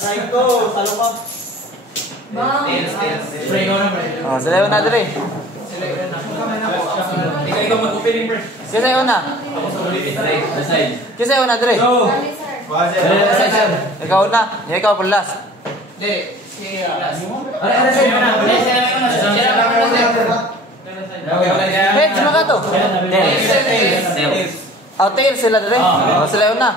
Right go, talo ka. Spray ko na, pre. Oh, sila una dire. Ikaw mag-opening, pre. Kisa una. Ako sa ulit. Side. Kisa una dire. Go. Ikaw una. Ikaw po last. Hindi. Si last. Heads mo ka to. Tails sila dire. Oh, sila una.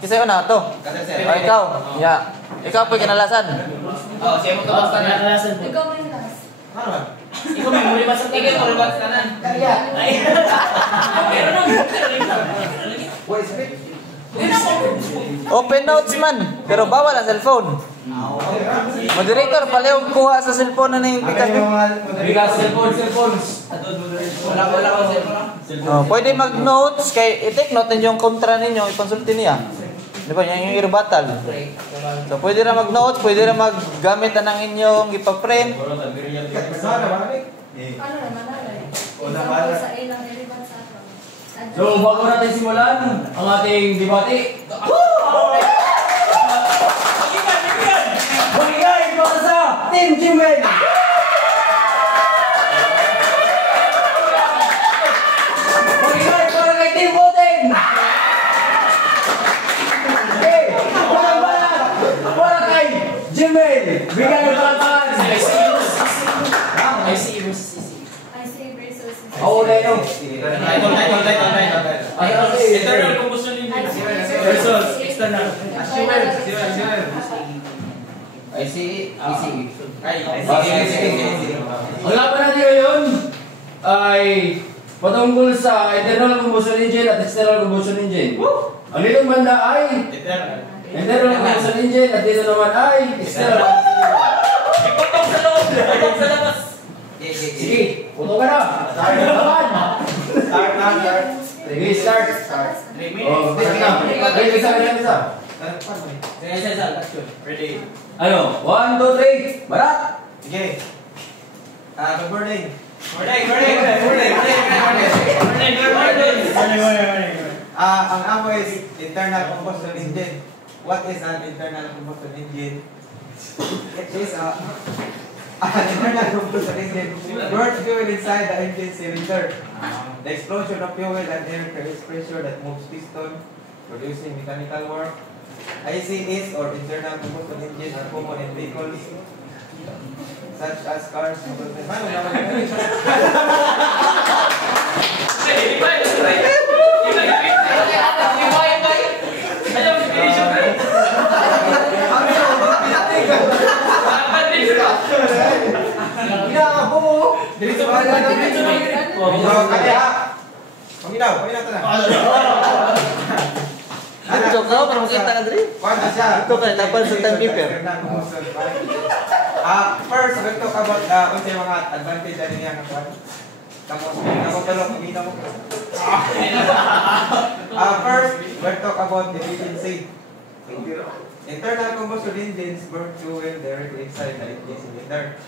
Kisa una to. Oh, ikaw. Ya. Ikaw po kinalasan. Oh, siya mo to basta na. Ikaw mo yung last. Ikaw may muli ba sa tigil mo ba sa kanan? Ay. Pero no. Open notes man, pero bawal ang cellphone. Moderator, palihog kuha sa cellphone na ning bigas. Bigas cellphones. Wala ko cellphone. Oh, pwede mag-notes kay i-take note ninyo yung kontra ninyo, ikonsulti niya. Di ba, yan yung irbatal. So, pwede na mag-notes, pwede na maggamit na ng inyong ipaprint. Ano naman alay? Example sa ilang relevant sa ato. So, bago natin simulan ang ating debate. Magigay para sa Team Gmail! Magigay para kay Team Voting! Okay, para kay Gmail! Bigyan ng palatakan! I see you. I say versus. Oo, Leno. Internal combustion engine versus external. I see. Ang laban natin ngayon ay patungkol sa internal combustion engine at external combustion engine. Ang litong banda ay internal combustion engine at dito naman ay external. Ipotong sa loob, ipotong sa labas. Sige, puto ka na. Start na. Sige, start. Oh, isa. Ready. Ano? 1, 2, 3. Barat! Okay. Good morning. Ang amo is internal combustion engine. What is an internal combustion engine? It is an internal combustion engine burns fuel inside the engine cylinder. The explosion of fuel and air creates pressure that moves piston, producing mechanical work. ICEs or internal combustion engines are common in vehicles such as cars. Ito ka, para makita ka diri. Ito ka, dapat sa timekeeper. First, we'll talk about unsa yung mga advantage ani niya nga kwan. Tapos tulong kumita mo. First, we'll talk about the efficiency. Internal combustion engines burn fuel directly inside the engine cylinder.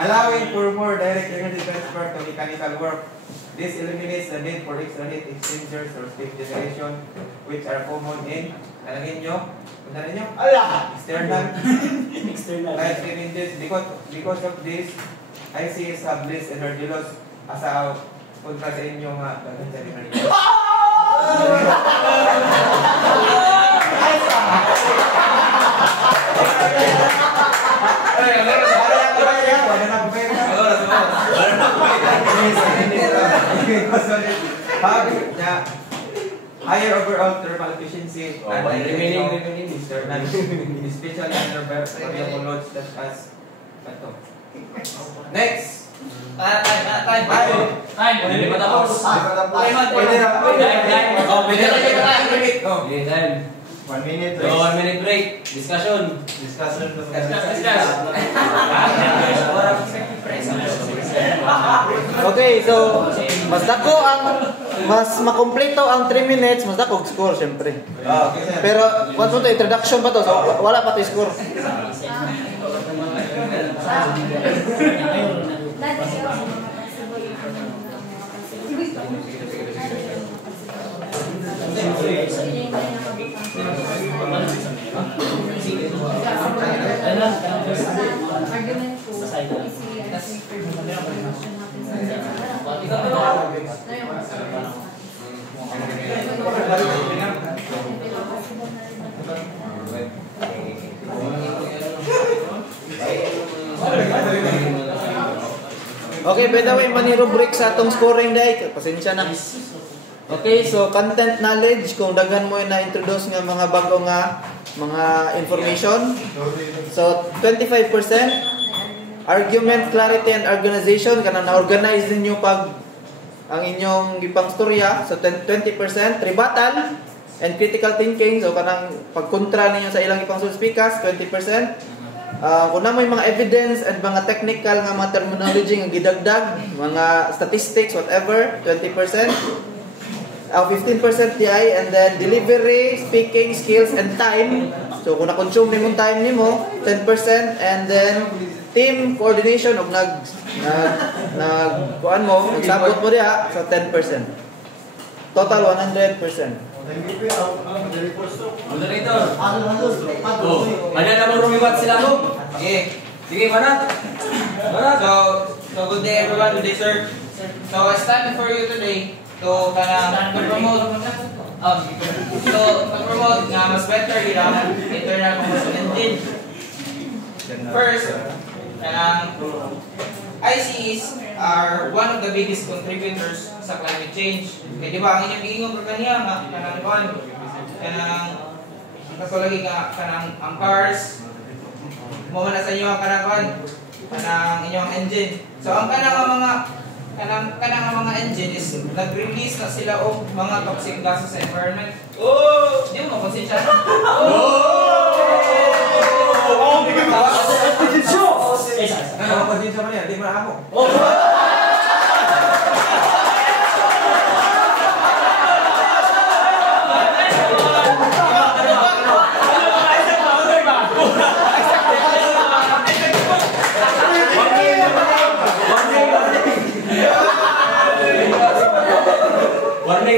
Allowing for more direct energy transfer to mechanical work. This eliminates the need for extra heat exchangers or steam generation, which are common in, external light steam engines. Because of this, ICs have less energy loss as a kontra sa inyo nga daghan sa energy loss. Higher overall thermal efficiency and remaining external, especially under variable loads such as next. Time. Hindi pa tapos. Okay, time. 1 minute. So, 1 minute break. Discussion. Okay, so mas makompleto ang 3 minutes, mas dako score syempre. Pero once mo to introduction pa to, so wala pa to score. Okay, by the way, mani-rubric sa atong scoring day. Pasensya na. Okay, so content knowledge, kung daghan mo na introduce nga mga bago nga mga information. So 25%. Argument, clarity, and organization, kanang na-organize ninyo pag ang inyong gipang storya. So 20%. Rebuttal and critical thinking, so kanang pagkontra ninyo sa ilang gipang speakers, 20%. Kung na may mga evidence and mga technical nga mga terminology nga gidagdag, mga statistics, whatever, 20%. 15% TI, and then delivery, speaking skills, and time. So kung na-consume nimong time nimo, 10%, and then team coordination og kuan mo, nagsabot mo diha, so 10%. Total 100%. Moderator. Ada na bang rumiwat sila mo? Sige, Manat. So good day everyone, good day sir. So it's time for you today to promote nga mas better yung internal combustion engine. First, ICEs are one of the biggest contributors sa climate change. Kaya di ba ang inyong giingong kaniya nga kasulagi nga ang cars mo na sa inyo ang kanang inyong engine. So ang kanang mga engine is nag-release na sila og mga toxic gases sa environment. Oh, di mo konsensya. Pagkita mo niya, di mo na ako.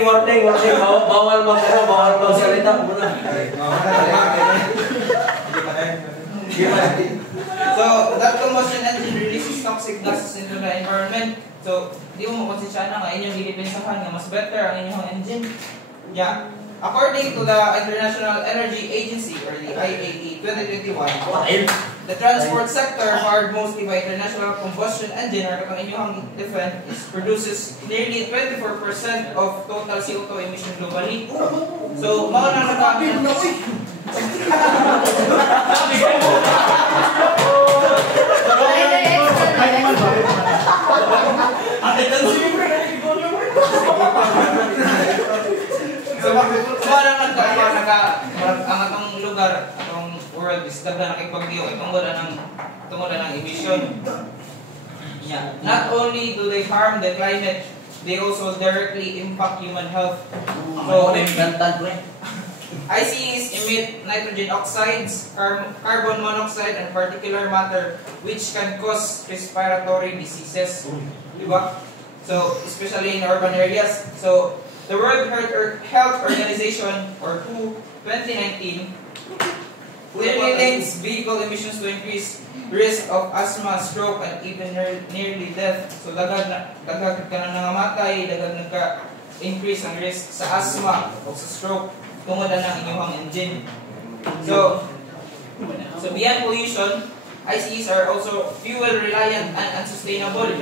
Warning. Bawal magsalita muna. So, that combustion engine releases toxic gases into the environment. So, di mo makonsensya na nga inyong gidepensahan nga mas better ang inyong engine. Yeah. According to the International Energy Agency or the IAE 2021, the transport sector powered mostly by international combustion engine or katong inyong defend produces nearly 24% of total CO2 emission globally. So, mao na nagamit ang atong lugar, atong world is daghan nakipagdiyo tungod ng emission. Yeah. Not only do they harm the climate, they also directly impact human health. So, ICEs emit nitrogen oxides, carbon monoxide, and particulate matter which can cause respiratory diseases. Diba? So, especially in urban areas. So, the World Health Organization, or WHO, 2019, clearly links vehicle emissions to increase risk of asthma, stroke, and even nearly death. So, dagag ka na nangamatay, dagag nagka-increase ang risk sa asthma o sa stroke tungod na ng inyong engine. So beyond pollution, ICEs are also fuel reliant and unsustainable.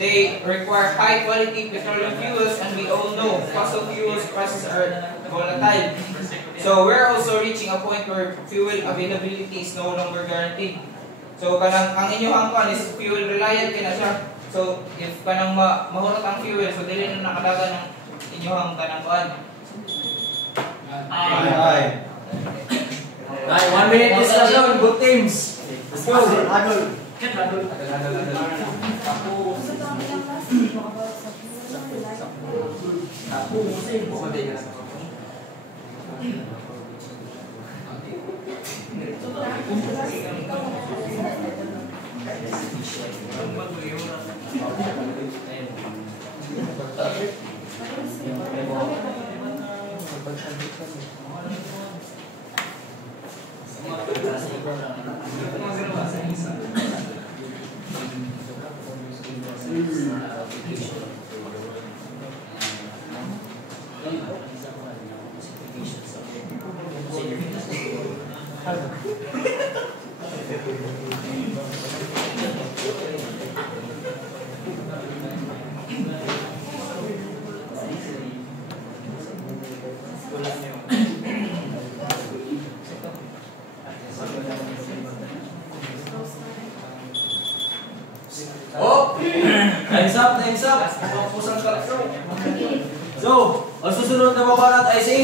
They require high quality petroleum fuels, and we all know fossil fuels prices are volatile. So we're also reaching a point where fuel availability is no longer guaranteed. So kanang ang inyong kuan is fuel reliant kina siya. So if kanang mahulot ang fuel, so dili na nakadagan ng inyong kanang kuan. Ay. 1 minute discussion, good teams. Let's go. isa. Pusang kalso. Okay. So, ang susunod na mabanat ay si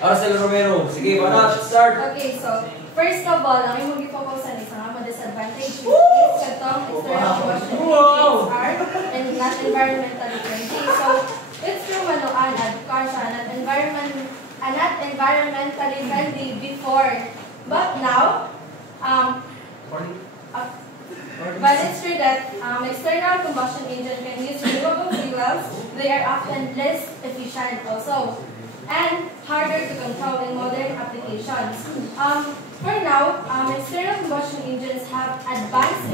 Arcel Romero. Sige, banat, start. Okay, so first of all, ang imong gi-focusan is ang mga disadvantages is katong external combustion engines are and not environmentally friendly. So, it's true manuan car siya not environmentally friendly before. But now, but it's true that external combustion engine can use renewable fuels. They are often less efficient also and harder to control in modern applications. For now, external combustion engines have advanced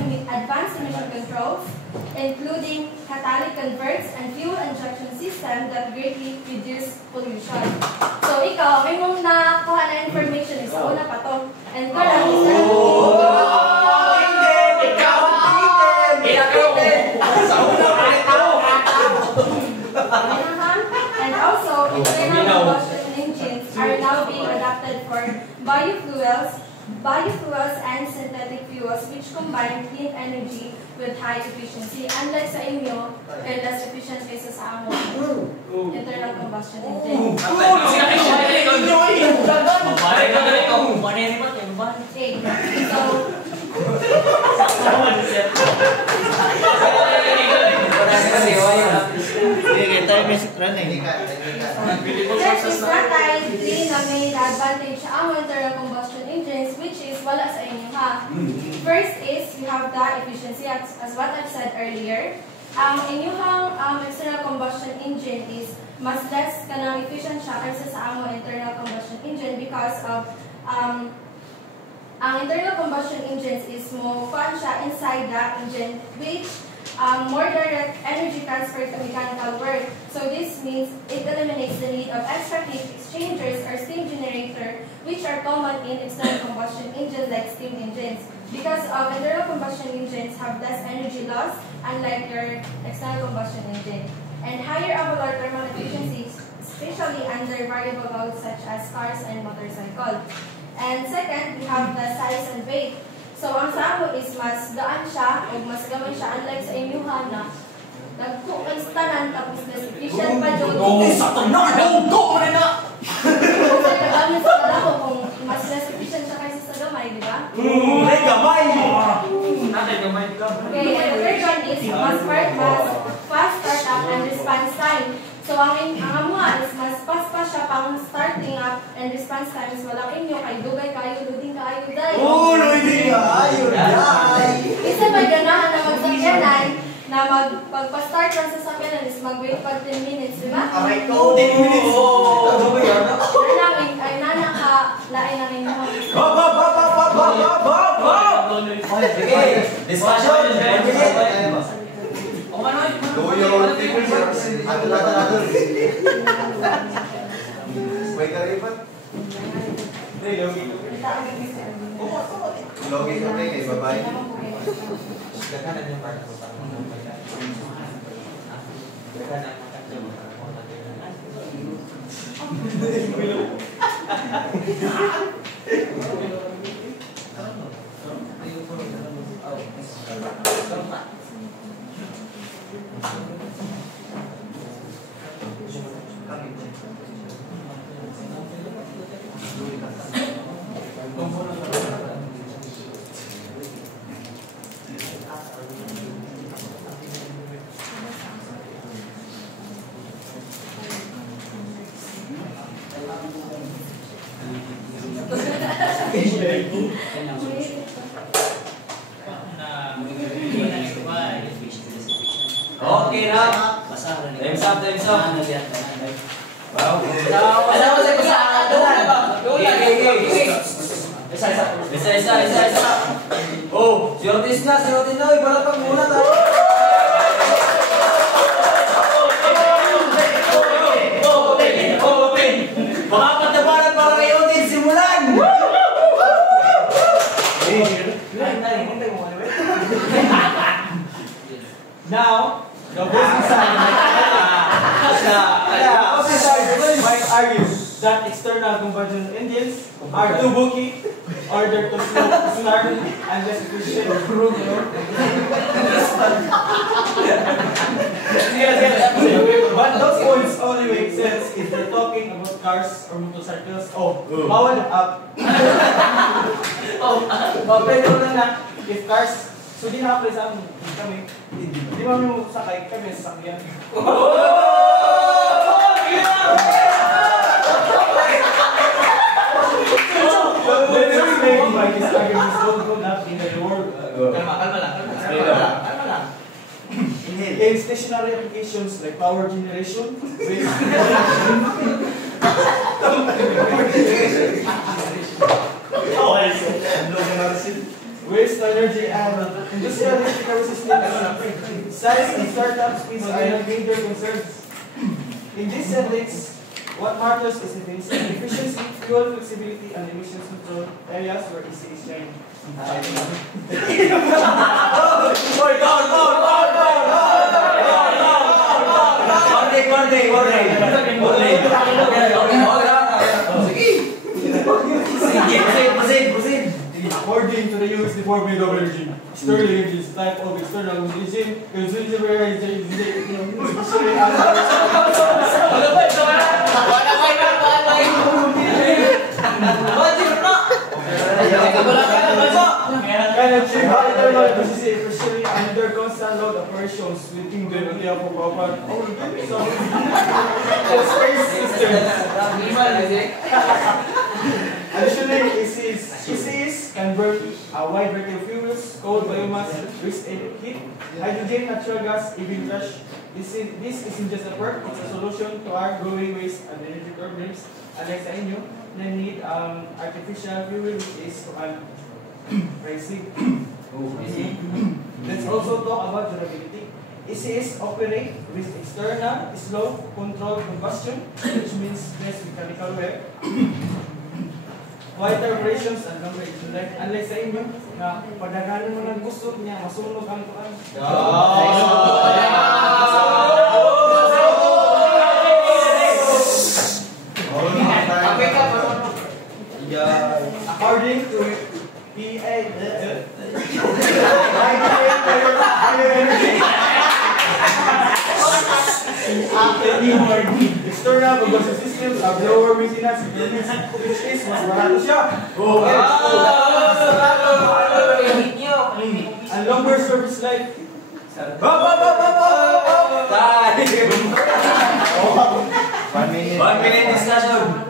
emission controls, including catalytic converts and fuel injection system that greatly reduce pollution. So ikaw, may mong nakuha na information is sa una pa to. And karang and also, internal combustion engines are now being adapted for biofuels and synthetic fuels which combine clean energy with high efficiency. Unlike sa inyo, less efficient kaysa sa amo. Internal combustion engine. Okay. Time is running. Next is natin, three na may advantage sa ang internal combustion engines, which is wala sa inyo ha. First is, you have the efficiency, as what I've said earlier. Ang inyong external combustion engine is mas less kanang efficient siya kaysa sa ang internal combustion engine because of ang internal combustion engines is mo fun siya inside the engine, which more direct energy transfer to mechanical work. So this means it eliminates the need of extra heat exchangers or steam generator, which are common in external combustion engines like steam engines. Because of internal combustion engines have less energy loss, unlike your external combustion engine, and higher overall thermal efficiencies, especially under variable loads such as cars and motorcycles. And second, we have the size and weight. So, ang sa ako is mas gaan siya o mas gamay siya unlike sa inyuhan na nagkukonstanan tapos mas efficient pa dyan. Sa tanan! Go mo na! Kasi nagamit sa kalako kung mas less efficient siya kaysa sa gamay, di ba? Ay, gamay! Okay, and the third one is mas fast startup and response time. So, ang amuha is mas fast pa siya pang starting up and response time is walang inyo kay dugay kayo, loading kayo, dahil. Loading kayo, dahil! Isa may ganahan na magsakyanan na pagpa-start lang sa sakyanan is mag-wait pa 10 minutes, di ba? Aray ko, 10 minutes! Ay nanakalain na rin mo. Sige, discussion! Wait ka rin ba? Logi ka rin kay babae. Daghanan yung part ko. Okay na. Time's up, time's up. Wow. Isa. Oh, si Otis na. Uy, para pag muna tayo. Mga patabaran para kay Otis, simulan! Now, the both sides might argue. that external combustion engines are too bulky order to start and less efficient. But those points only make sense if you're talking about cars or motorcycles. Bawal pero na if cars, so di na-apply sa amin kami. Di ba mo sakay kami sa sakyan? In stationary applications like power generation, waste energy and industrial electrical systems, size and startup speeds are major concerns. In these settings, what matters is efficiency, fuel flexibility, and emissions control areas where EC is shining. According to the US Department of Energy, Stirling engines type of external combustion engine can achieve high thermal efficiency, especially under constant load operations within the nuclear power plant. Space systems. Additionally, ECs can burn a wide variety of fuels, coal, biomass, waste heat, hydrogen, natural gas, even trash. This isn't just a perk, it's a solution to our growing waste and energy problems. Unlike sa inyo, na need artificial fuel which is pricing. Let's also talk about durability. ECs operate with external, slow, controlled combustion, which means less mechanical wear. Quieter operations and longer life. Unlike sa inyo, na padaganan mo ng gusto niya, masunog ang tuan. According to PA, external combustion systems have lower maintenance which is mas barato siya. And longer service life. One minute discussion.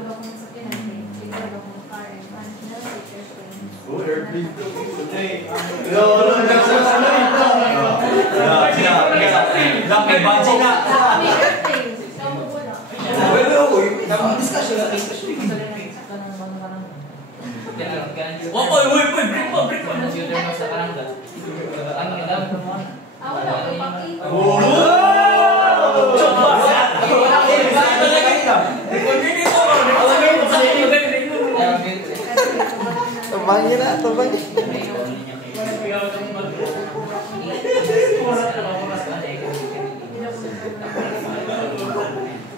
Tumbangin na, tumbangin.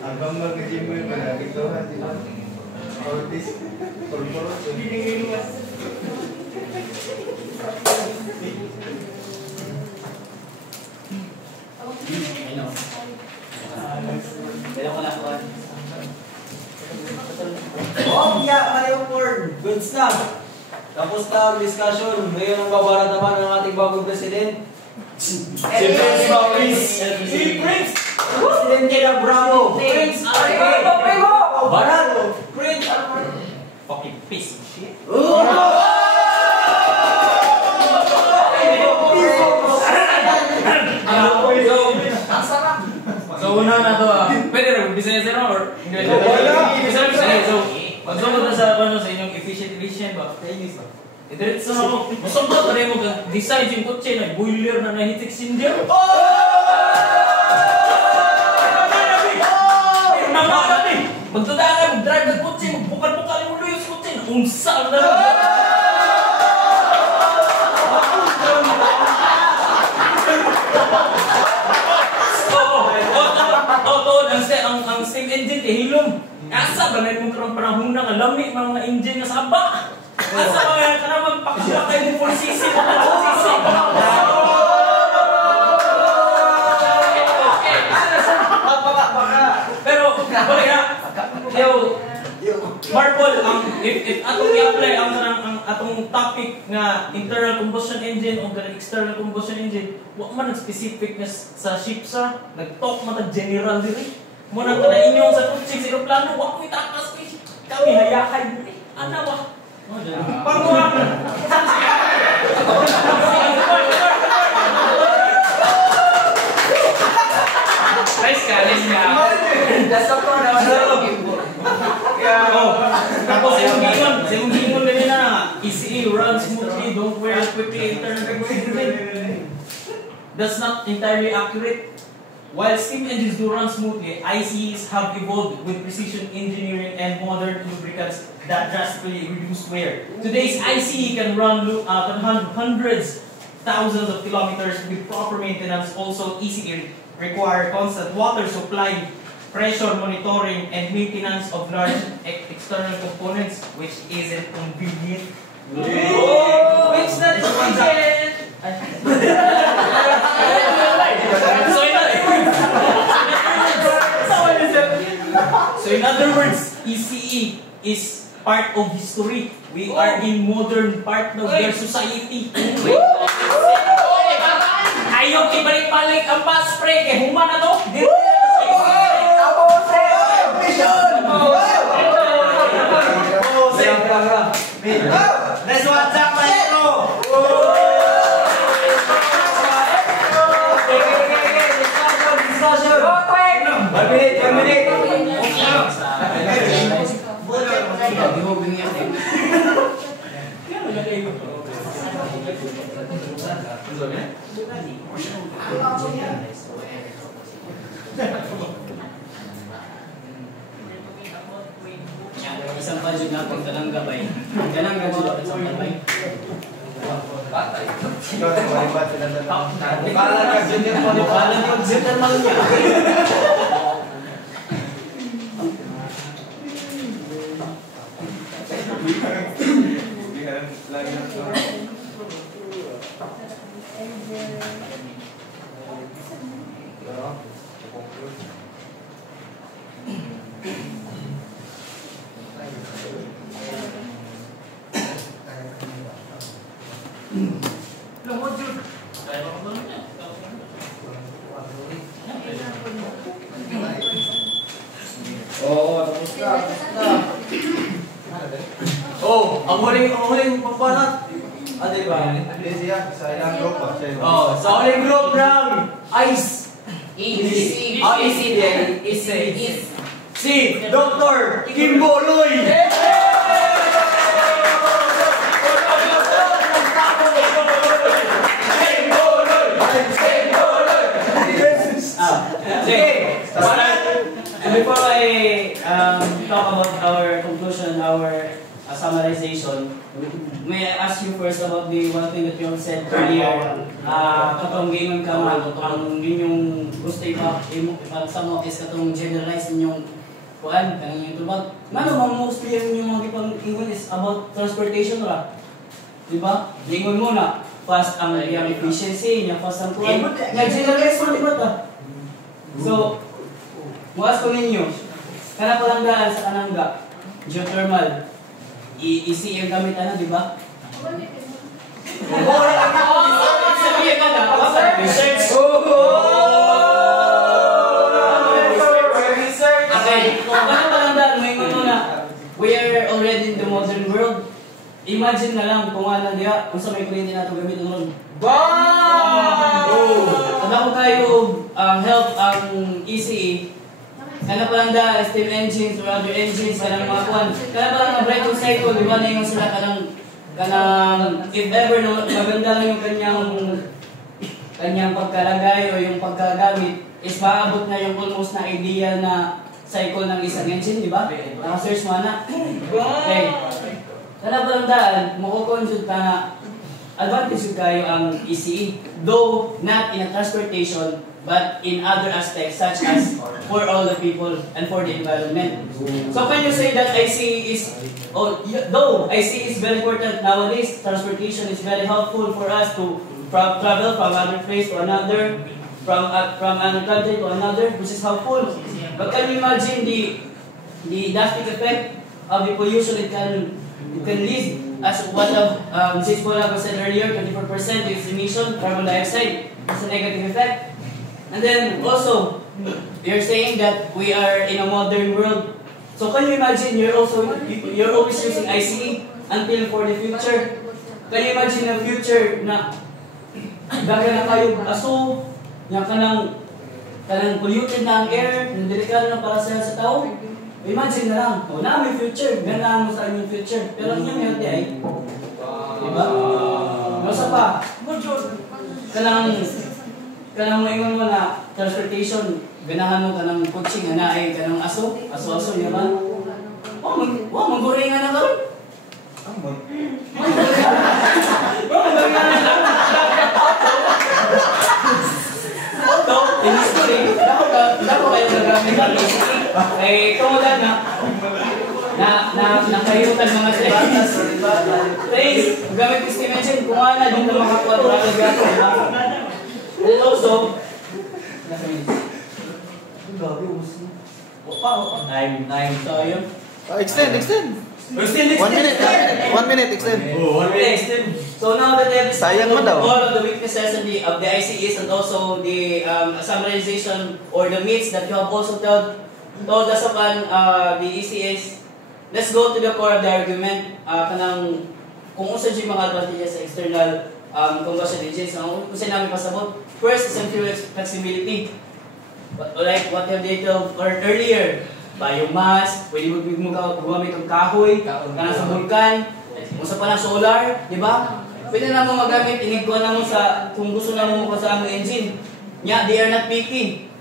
Abang mag-gym mo yung malapit ko, di ba? All this, Good stuff. Tapos na ang discussion. Ngayon ang babarat naman ng ating bagong president. Prince Maurice. Prince! Presidente na Bravo. Prince Bravo! Barat! Prince fucking piece of shit. So una na to, pwede rin business na or hindi? So pagsumot na sa sa inyong efficient ba? Diretso na ako. Gusto ko pa rin mo design yung kotse na boiler na nahitik sindir. Magtadaan mag-drive ng kotse, magbukal-bukal yung ulo yung kotse. Unsa na ang steam engine kay hilom. Asa ba na yung karang panahon na lami mga engine na saba? Asa ba nga karang magpakilakay mo full CC na CC? Pero, Marple, if atong i-apply ang atong topic nga internal combustion engine o external combustion engine, wa man specific na sa ship sa nag-talk man general diri. Mo nang kana inyong sa coaching sa plano, wa mo itakas kami hayahay diri. Ana ba? Pangwa. Nice ka. That's the problem. Tapos yung gingon din na ECE runs smoothly, don't wear quickly internal combustion engine. That's not entirely accurate. While steam engines do run smoothly, ICEs have evolved with precision engineering and modern lubricants that drastically reduce wear. Today's ICE can run hundreds, thousands of kilometers with proper maintenance. Also, ECE require constant water supply, pressure monitoring, and maintenance of large external components, which isn't convenient. Which not convenient. So in other words, ECE is part of history. We are in modern part of their society. Ayaw ibalik-balik ang pass spray kay huma na to. Let's watch out, Maestro! Discussion! 1 minute! Isang pa dyan na pag talang gabay. Ganang gabay ako isang gabay. Kala ka junior mo. Kala niyo, junior lang niya. Ang huling pagpanat. Diba? Hindi siya, sa ilang group pa siya. Sa huling group ng ICE. Si Dr. Kimbo Loy. Before I talk about our conclusion, our summarization, may I ask you first about the one thing that you have said earlier. Katong gingon ka nga, ang inyong gusto sa mo is katong generalize ninyong kuan, kanang yung tubag. Ngano mang mostly yung mga gipang ingon is about transportation ra. Diba? Gingon mo na, fast ang iyang efficiency, niya fast ang kuan. Nag-generalize mo, diba ta? So, muas ko ninyo, kana palanggaan sa kanangga, geothermal, ECE gamit ano, di ba? Sabihin ka na, research. Okay, kung kana palanggaan, may nguno na, we are already in the modern world. Imagine na lang kung ano diya, kung sa may kuryente natin gamit nun. Kung ako tayo help ang ECE, kana pa lang da, steam engines or other engines, kanang mga kuhan. Kana pa lang ang breaking cycle, di ba na yung sila kanang, if ever no, maganda lang yung kanyang pagkalagay o yung pagkagamit, is maabot na yung almost na idea na cycle ng isang engine, di ba? Naka-search mo na. Okay. Kana pa lang daan, makukonsult ka na advantage kayo ang ECE, though not in a transportation, but in other aspects such as for all the people and for the environment. So can you say that ICE is, though ICE is very important nowadays, transportation is very helpful for us to travel from another place to another, from another country to another, which is helpful. But can you imagine the drastic effect of the pollution it can lead, as what Mrs. Pola said earlier, 24% is emission, carbon dioxide. It's a negative effect. And then also, you're saying that we are in a modern world. So can you imagine you're always using ICE until for the future? Can you imagine a future na dagan na kayo aso, yung kanang polluted na ang air, yung delikado na para sa tao? Imagine na lang, na may future, ganahan mo sa inyong future. Pero ang yung healthy ay, diba? Masa pa, kanang maingon mo na transportation, ganahan mo kanang coaching, na ay kanang aso, yun ba? Magguringan na karon. Auto, in history, dapat kayo nagamit ang ECE. Eh, kumulan na kayutan mga trains. Trains, gamit steam engine, kumana, dito makakuha para gato. And also, time. So, yun. Extend. 1 minute, extend. So now that I have Sayang mo daw. all of the weaknesses of the ICEs and also the summarization or the myths that you have also told us upon the ECS, let's go to the core of the argument. Kanang kung unsa yung mga advantages sa external combustion engines, kung saan namin pasabot. First is ang fuel flexibility. Like what you have detailed earlier, biomass, pwede mo gumamit ng kahoy, kanang sa vulkan, kung sa pala solar, di ba? Pwede na mo magamit, inigkuhan na mo sa, kung gusto na mo sa among engine. Yeah, they are not picky.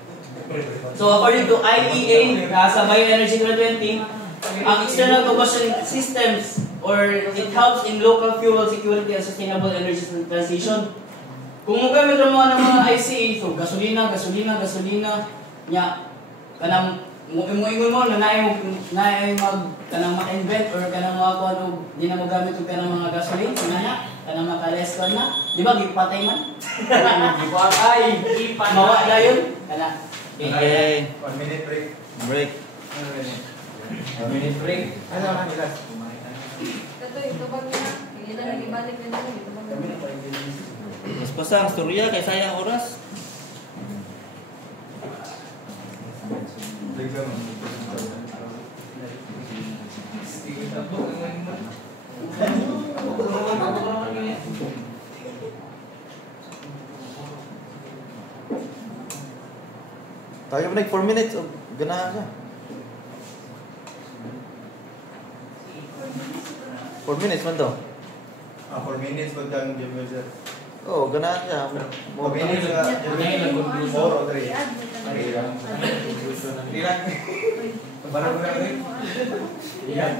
So according to IEA, sa Bioenergy 2020, ang external combustion systems, or it helps in local fuel security and sustainable energy transition. Kung magamit mo ng mga ICE, so gasolina, nya, kanang ingon mo na naay mag-invent or kanang mga kuno di na mo gamit og kanang mga gasoline nga kanang maka-restaurant na di ba gipatay man mawa dayon kana Okay. 1 minute break. Break. 1 minute break. Ano ang nila? Ito bag na. Hindi na nagibalik na dito. Mas pasang storya kay sayang oras. Tayo ba 4 minutes o ganahan ka? 4 minutes man to. 4 minutes pag ang Jemel sir. Oo, ganahan siya. 4 minutes ka Jemel 4 o 3. Ilan? Parang mo na rin? Ilan?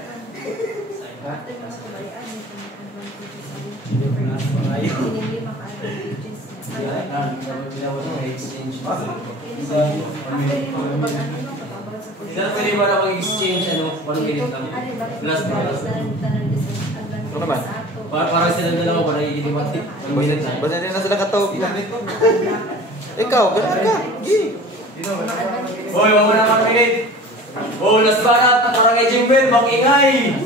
Hindi na pwede ba na mag-exchange parang ganit lang. Plus. Ano naman? Parang sila dalawa para i-debate. Basta din na sila katawag. Ikaw, ganahan ka. Gi. Hoy, wag mo na makinig. Oh, las barat na parang kay Jimbel, mag-ingay.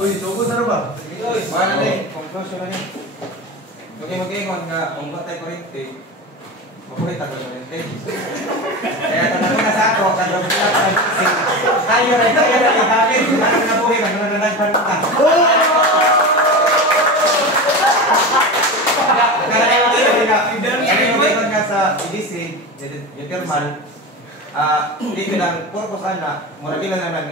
Uy, tugod na ba? Wala na eh. Conclusion na eh. Mag-ingon nga, kung batay kurente, makulit ako kurente. Kaya tanong na sa ako, kadrog na tayo rin, ihapin. Ano na buhay, ano na nagpanuta. Kaya nga sa EDC, geothermal, dito lang, purpose na, murag ilan na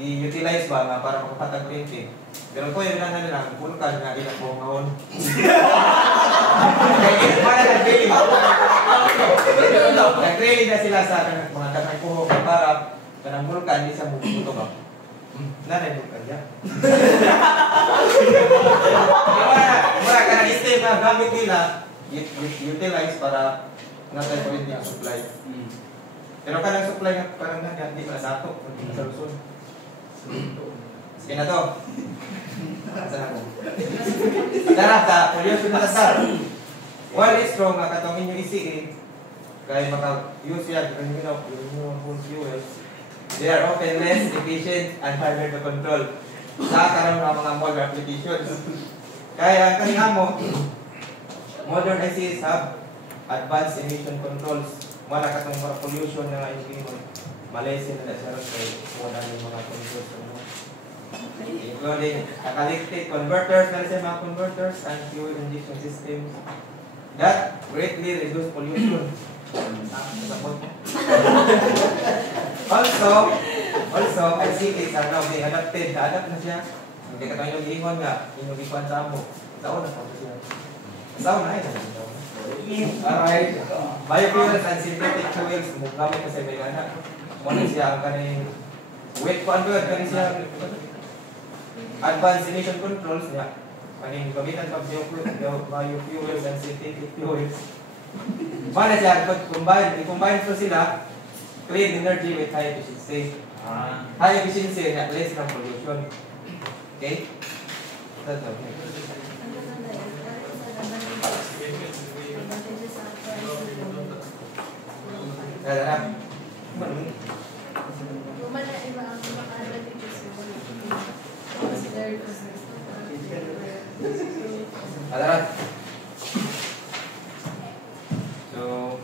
i-utilize ba nga para makapatag kuryente. Pero ko yung lang na vulkan na ilang buong ngayon. Para nag-really. Nag-really na sila sa mga katagpuho para kanang vulkan di sa buto ba? Nanay vulkan ya. Mura kanang system na gamit nila utilize para natay ko yung supply. Pero kanang supply nga parang hindi pa dato sa Luzon. Sige na to. Saan ako? Tara sa pollution na star. While it's strong nga katong inyong ECA kaya maka-use yan renewable fuels, they are often less efficient and harder to control sa karon ng mga modern applications. Kaya kanina mo modern ICs have advanced emission controls. Wala katong mga pollution na ngayon Malaysia na siya kay wala yung mga controls including catalytic converters, na siya mga converters and fuel injection systems that greatly reduce pollution. Also, ICs are now being adapted. Na-adapt na siya. Hindi ka tayo nag-iingon nga, inyong ikuan sa amo. Sao na pa siya. Sao na Alright. Biofuels and synthetic fuels, gamit na sa Megana. Muna siya ang kaning weight convert, kaning siya advanced emission controls niya. Kaning gamitan pag biofuels and synthetic fuels. Mana siya, i-combine so sila, clean energy with high efficiency. High efficiency, less ng pollution. Okay? That's okay. Dadarap. Dadarap. So,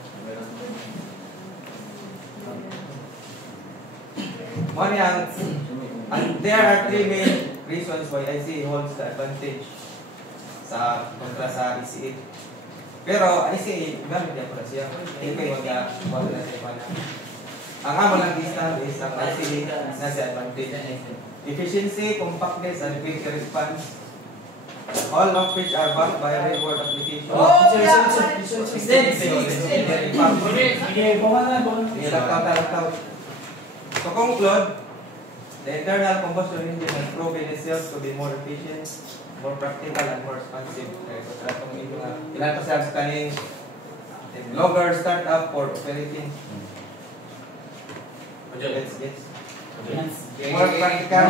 and there are three main reasons why ICA holds the advantage sa kontra sa ECA. Pero ICA, gamit niya pala siya. Hindi wala na siya pala. Ang amo lang establish ang ICA na siya advantage. Efficiency, compactness, and quick response. All of which are backed by a real-world application. To conclude, the internal combustion engine has proven itself to be more efficient, more practical, and more responsive. Ilan pa siya kaning blogger startup for operating. More practical.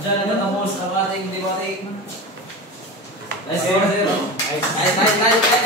Diyan na natapos ang ating debate. Nice. Nice.